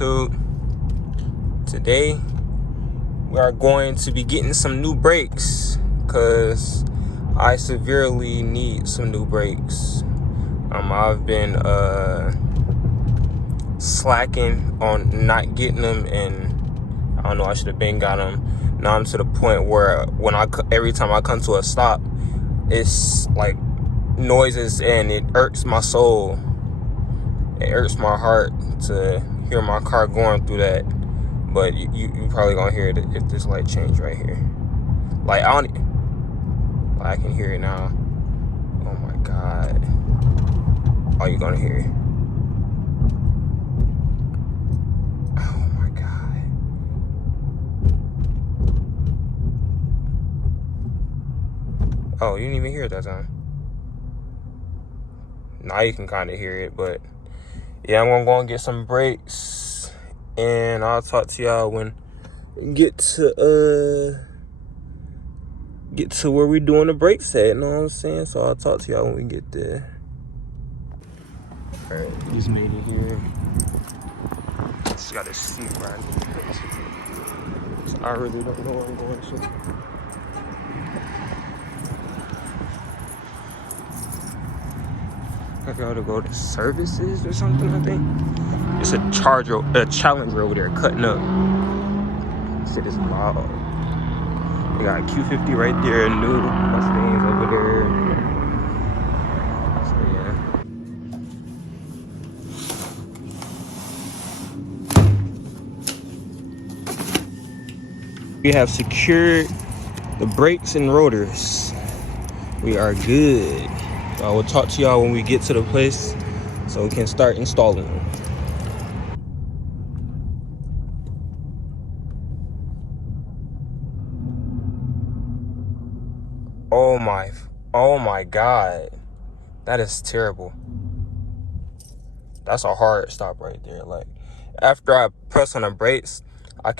YouTube. Today we are going to be getting some new brakes because I severely need some new brakes. I've been slacking on not getting them, and I don't know, I should have been got them. Now I'm to the point where every time I come to a stop, it's like noises and it irks my soul. It hurts my heart to hear my car going through that. But you probably gonna hear it if this light change right here. Like I can hear it now. Oh my God. Oh, you gonna hear it. Oh my God. Oh, you didn't even hear it that time. Now you can kind of hear it, but yeah, I'm gonna go and get some brakes, and I'll talk to y'all when we get to where we doing the brakes at. You know what I'm saying? So I'll talk to y'all when we get there. All right, just made it here. Just got to see where I need to go. So I really don't know where I'm going to. I gotta go to services or something, I think. It's a Challenger over there cutting up. Shit is loud. We got a Q50 right there, new Mustangs over there. So yeah. We have secured the brakes and rotors. We are good. I will talk to y'all when we get to the place so we can start installing them. Oh my God. That is terrible. That's a hard stop right there. Like after I press on the brakes, I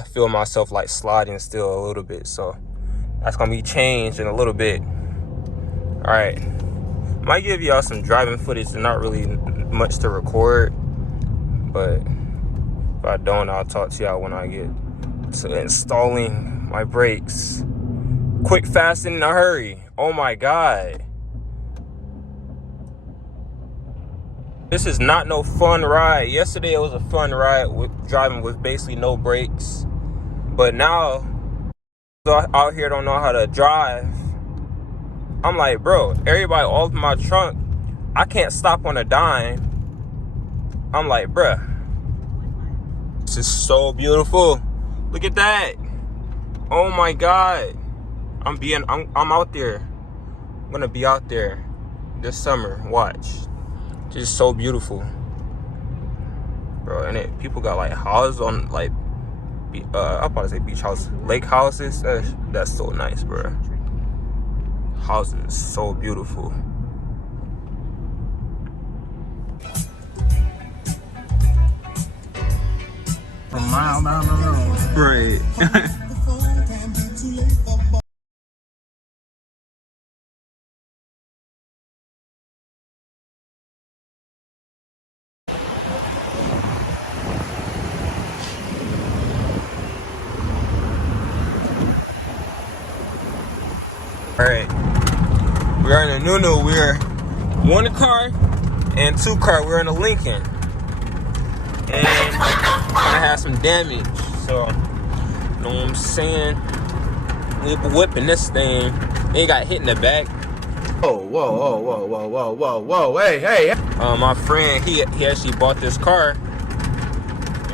feel myself like sliding still a little bit. So that's gonna be changed in a little bit. All right. Might give y'all some driving footage and not really much to record, but if I don't, I'll talk to y'all when I get to installing my brakes. Quick, fast, and in a hurry. Oh my God. This is not no fun ride. Yesterday it was a fun ride with driving with basically no brakes, but now out here don't know how to drive. I'm like, bro, everybody off my trunk. I can't stop on a dime. I'm like, bruh, this is so beautiful. Look at that. Oh my God. I'm out there. I'm gonna be out there this summer. Watch. Just so beautiful. Bro, and people got like houses on like, I'm about to say beach houses, lake houses. That's so nice, bro. Houses so beautiful. A mile down the road. Right. All right. We are in a Nunu. We're one car and two car. We're in a Lincoln. And I had some damage. So, you know what I'm saying? We whipping this thing. It got hit in the back. Whoa. Hey. My friend, he actually bought this car.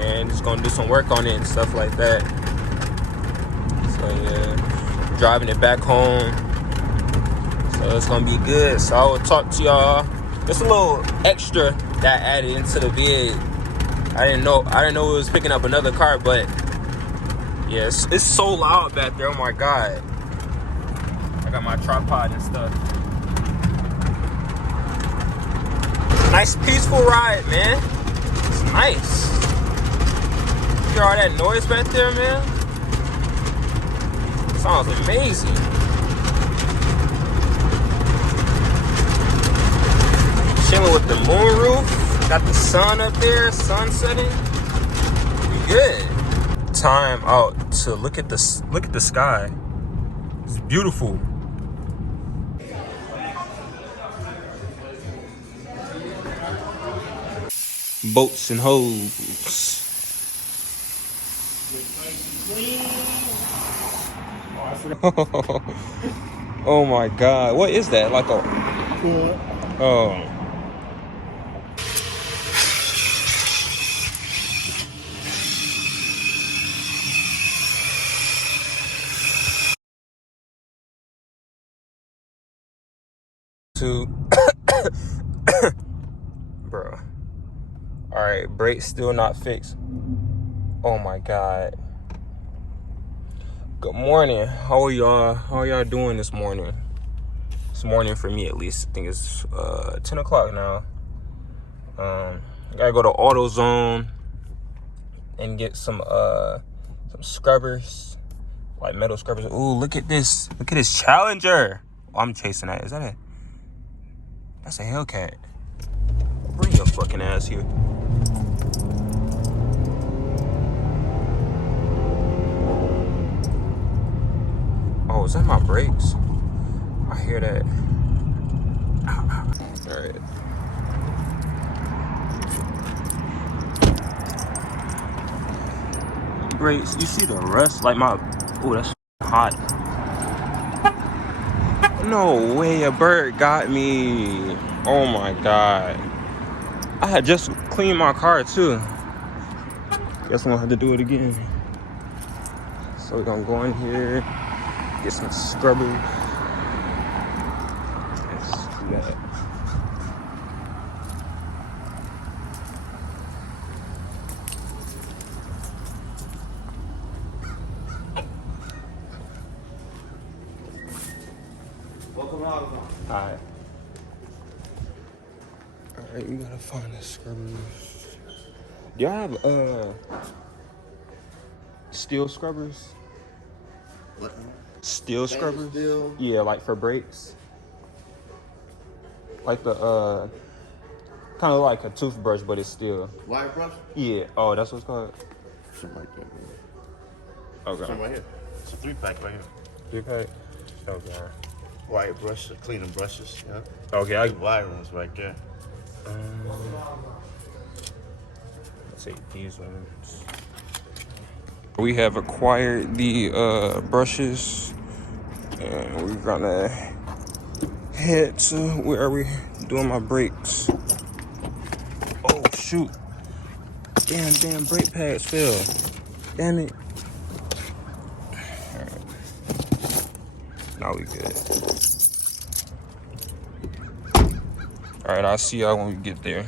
And he's gonna do some work on it and stuff like that. So yeah, driving it back home. So it's gonna be good. So I will talk to y'all. Just a little extra that I added into the vid. I didn't know it was picking up another car, but yeah, it's so loud back there. Oh my God. I got my tripod and stuff. Nice peaceful ride, man. It's nice. You hear all that noise back there, man? Sounds amazing. Chilling with the moon roof. Got the sun up there, sun setting. good. Time out to look at the sky. It's beautiful. Boats and hoes. Oh my God! What is that? Like a oh. To bro. All right, brakes still not fixed. Oh my God. Good morning. How are y'all? How are y'all doing this morning? This morning for me at least. I think it's 10 o'clock now. Gotta go to AutoZone and get some scrubbers, like metal scrubbers. Ooh, look at this. Look at this Challenger. Oh, I'm chasing that. Is that that's a Hellcat. Bring your fucking ass here. Oh, is that my brakes? I hear that. All right. Brakes, you see the rust? Like my, oh, that's hot. No way, a bird got me. Oh my God. I had just cleaned my car too. Guess I'm gonna have to do it again. So we're gonna go in here, get some scrubbers. Let's do that. Alright. Alright, we gotta find the scrubbers. Do y'all have steel scrubbers? What? Steel scrubbers? Steel? Yeah, like for brakes. Like the kind of like a toothbrush, but it's steel. Wire brush? Yeah. Oh, that's what it's called. Something like that, man. Okay. Something right here. It's a 3-pack right here. 3-pack. Okay. Wire brush, cleaning brushes, yeah. Okay. The wire ones right there. Let's take these ones. We have acquired the brushes, and we're gonna head to where we doing my brakes. Oh shoot! Damn, brake pads fell. Damn it! All right. Now we good. All right, I'll see y'all when we get there.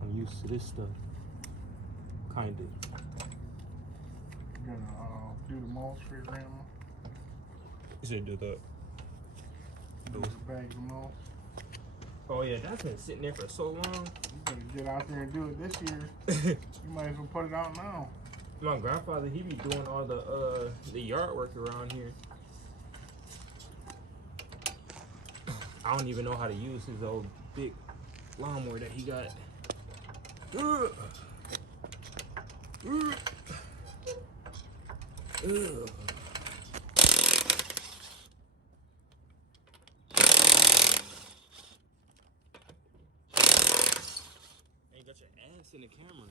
I'm used to this stuff. Kinda. You're gonna do the mulch for your grandma? You said do that. Do the bags of mulch? Oh yeah, that's been sitting there for so long. You better get out there and do it this year. You might as well put it out now. My grandfather, he be doing all the yard work around here. I don't even know how to use his old big lawnmower that he got. Ugh. Hey, got your ass in the camera.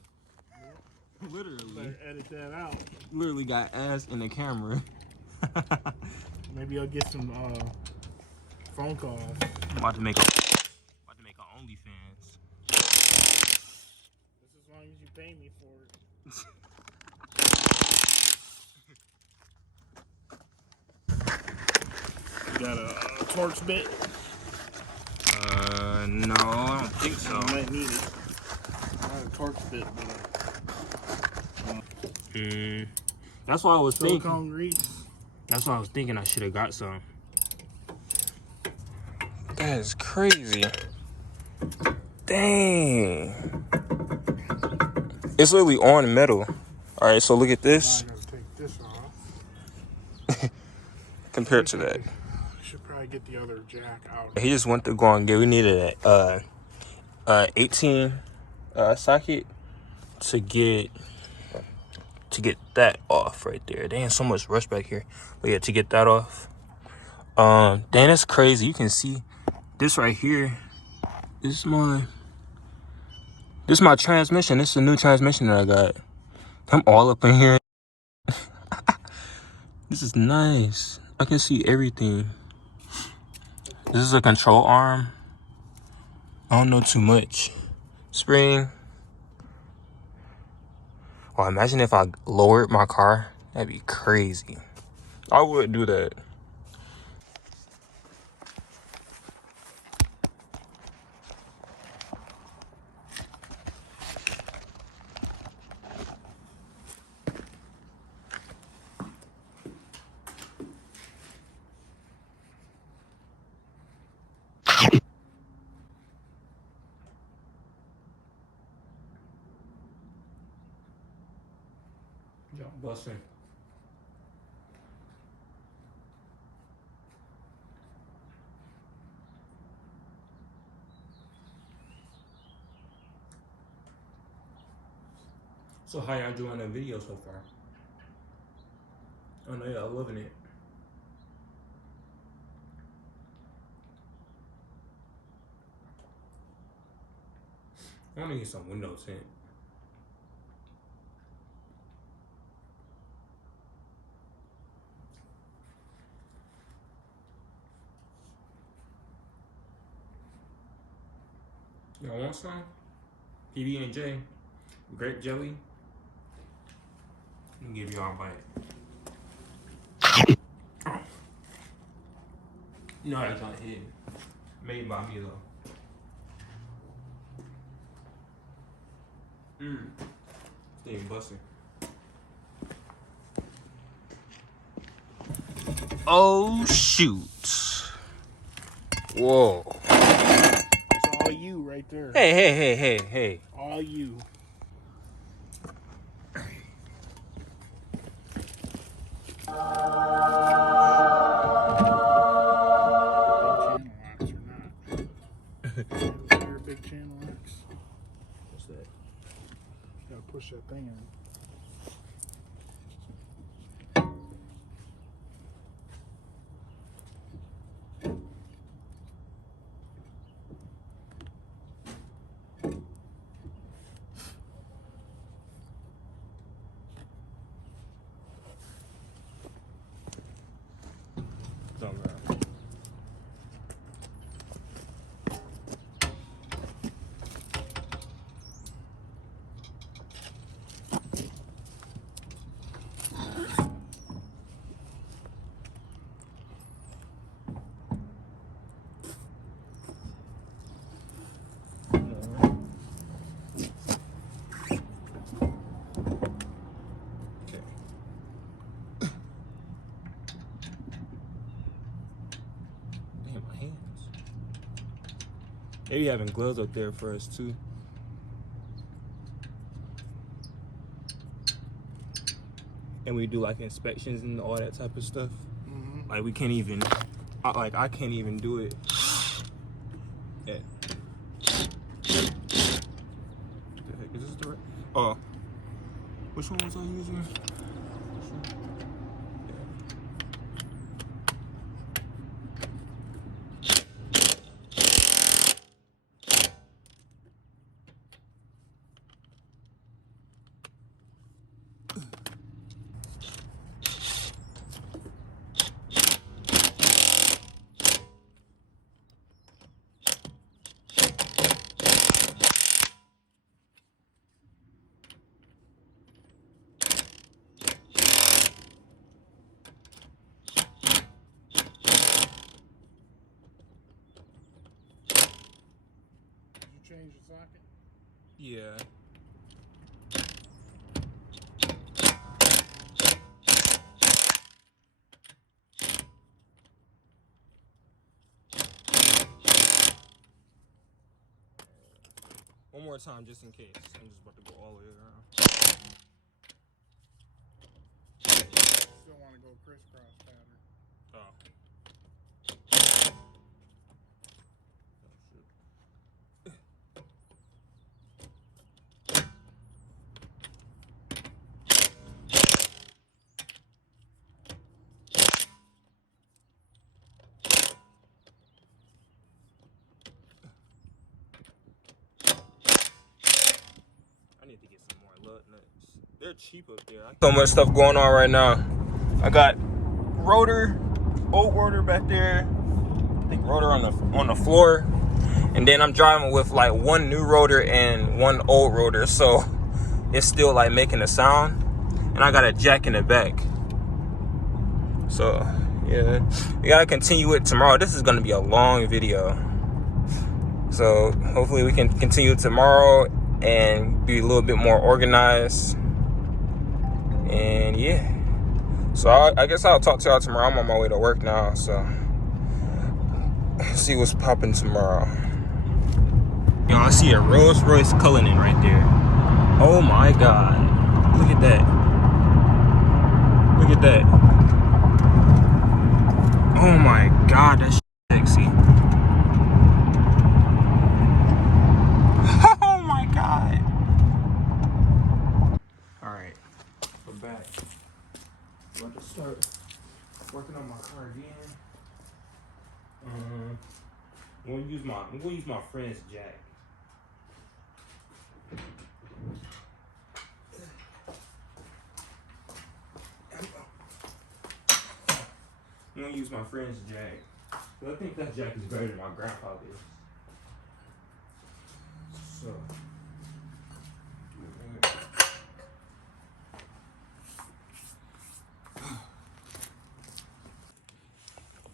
Yeah. Literally. Better edit that out. Literally got ass in the camera. Maybe I'll get some phone calls. I'm about to make a OnlyFans. Just as long as you pay me for it. You got a torx bit? No, I don't think so. You might need it. Not a torx bit, but That's what I was thinking. Silicone grease. That's what I was thinking. I should have got some. That is crazy. Dang. It's literally on metal. All right, so look at this. I gotta take this off. Compared to that. I should probably get the other jack out. He just went to go and get. We needed a 18 socket to get that off right there. Damn, so much rust back here. But yeah, to get that off. Damn, that's crazy. You can see this right here. This is my transmission. This is a new transmission that I got. I'm all up in here. This is nice. I can see everything. This is a control arm. I don't know too much. Spring. Well, imagine if I lowered my car. That'd be crazy. I would do that. Jump busting. So how y'all doing the video so far? I know y'all loving it. I want to get some window tint. Y'all want some? PB&J, grape jelly. Let me give y'all a bite. You know that's not hidden. Made by me though. Stay busting. Oh shoot! Whoa! It's all you right there. Hey! All you. Big channel locks or not? What's that? You gotta push that thing in. They be having gloves up there for us too. And we do like inspections and all that type of stuff. Like we can't even, I can't even do it. Yeah. What the heck is this the right? Oh, which one was I using? Did you change the socket? Yeah. One more time, just in case. I'm just about to go all the way around. Still want to go crisscross pattern. Oh. I need to get some more lug nuts. They're cheap up there. So much stuff going on right now. I got old rotor back there. I think rotor on the floor. And then I'm driving with like one new rotor and one old rotor. So it's still like making a sound. And I got a jack in the back. So yeah, we gotta continue it tomorrow. This is gonna be a long video. So hopefully we can continue tomorrow and be a little bit more organized. And yeah. So I guess I'll talk to y'all tomorrow. I'm on my way to work now, so see what's popping tomorrow. Y'all, I see a Rolls Royce Cullinan right there. Oh my God. Look at that. Look at that. Oh my God, that's sexy. Oh my God. Alright, we're back. I'm about to start working on my car again. I'm gonna use my friend's jack. I'm gonna use my friend's jack. But I think that jack is better than my grandfather's. So.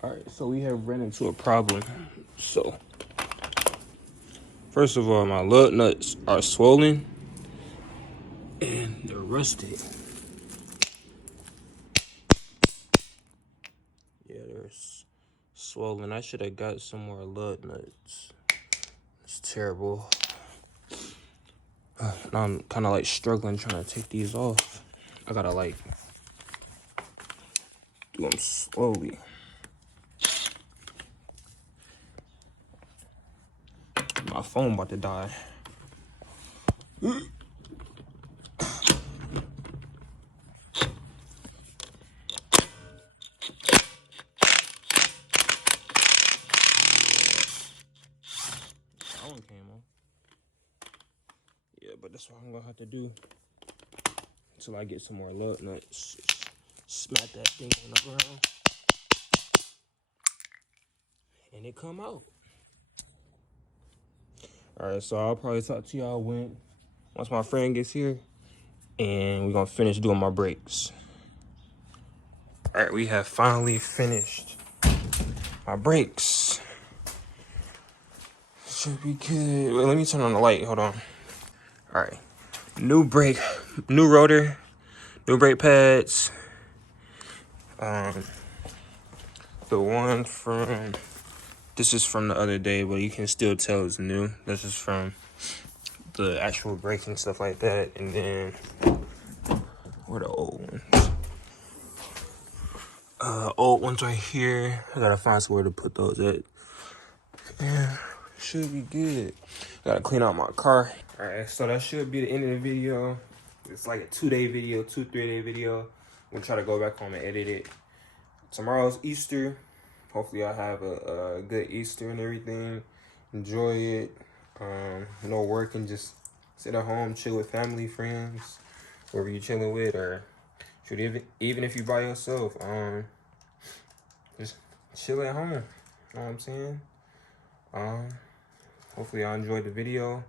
Alright, so we have ran into a problem. So, first of all, my lug nuts are swollen and they're rusted. Yeah, they're swollen. I should have got some more lug nuts. It's terrible. Now I'm kind of like struggling trying to take these off. I gotta like do them slowly. My phone about to die. That one came off. Yeah, but that's what I'm gonna have to do until I get some more lug nuts. Smack that thing on the ground and it come out. All right, so I'll probably talk to y'all once my friend gets here, and we're gonna finish doing my brakes. All right, we have finally finished my brakes. Should be good. Wait, let me turn on the light. Hold on. All right, new brake, new rotor, new brake pads. The one from this is from the other day, but you can still tell it's new. This is from the actual braking stuff like that, and then where the old ones? Old ones right here. I gotta find somewhere to put those at. Yeah, should be good. Gotta clean out my car. All right, so that should be the end of the video. It's like a 2-day video, 2-3-day video. I'm gonna try to go back home and edit it. Tomorrow's Easter. Hopefully I'll have a good Easter and everything. Enjoy it. No work and just sit at home, chill with family, friends, whoever you chilling with, or should even if you by yourself, just chill at home. You know what I'm saying? Hopefully y'all enjoyed the video.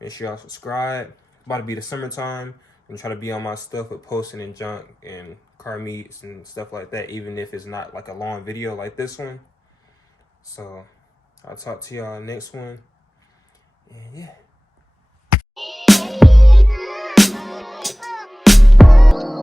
Make sure y'all subscribe. It's about to be the summertime. I'm trying to be on my stuff with posting and junk and car meets and stuff like that, even if it's not like a long video like this one. So I'll talk to y'all next one. And yeah.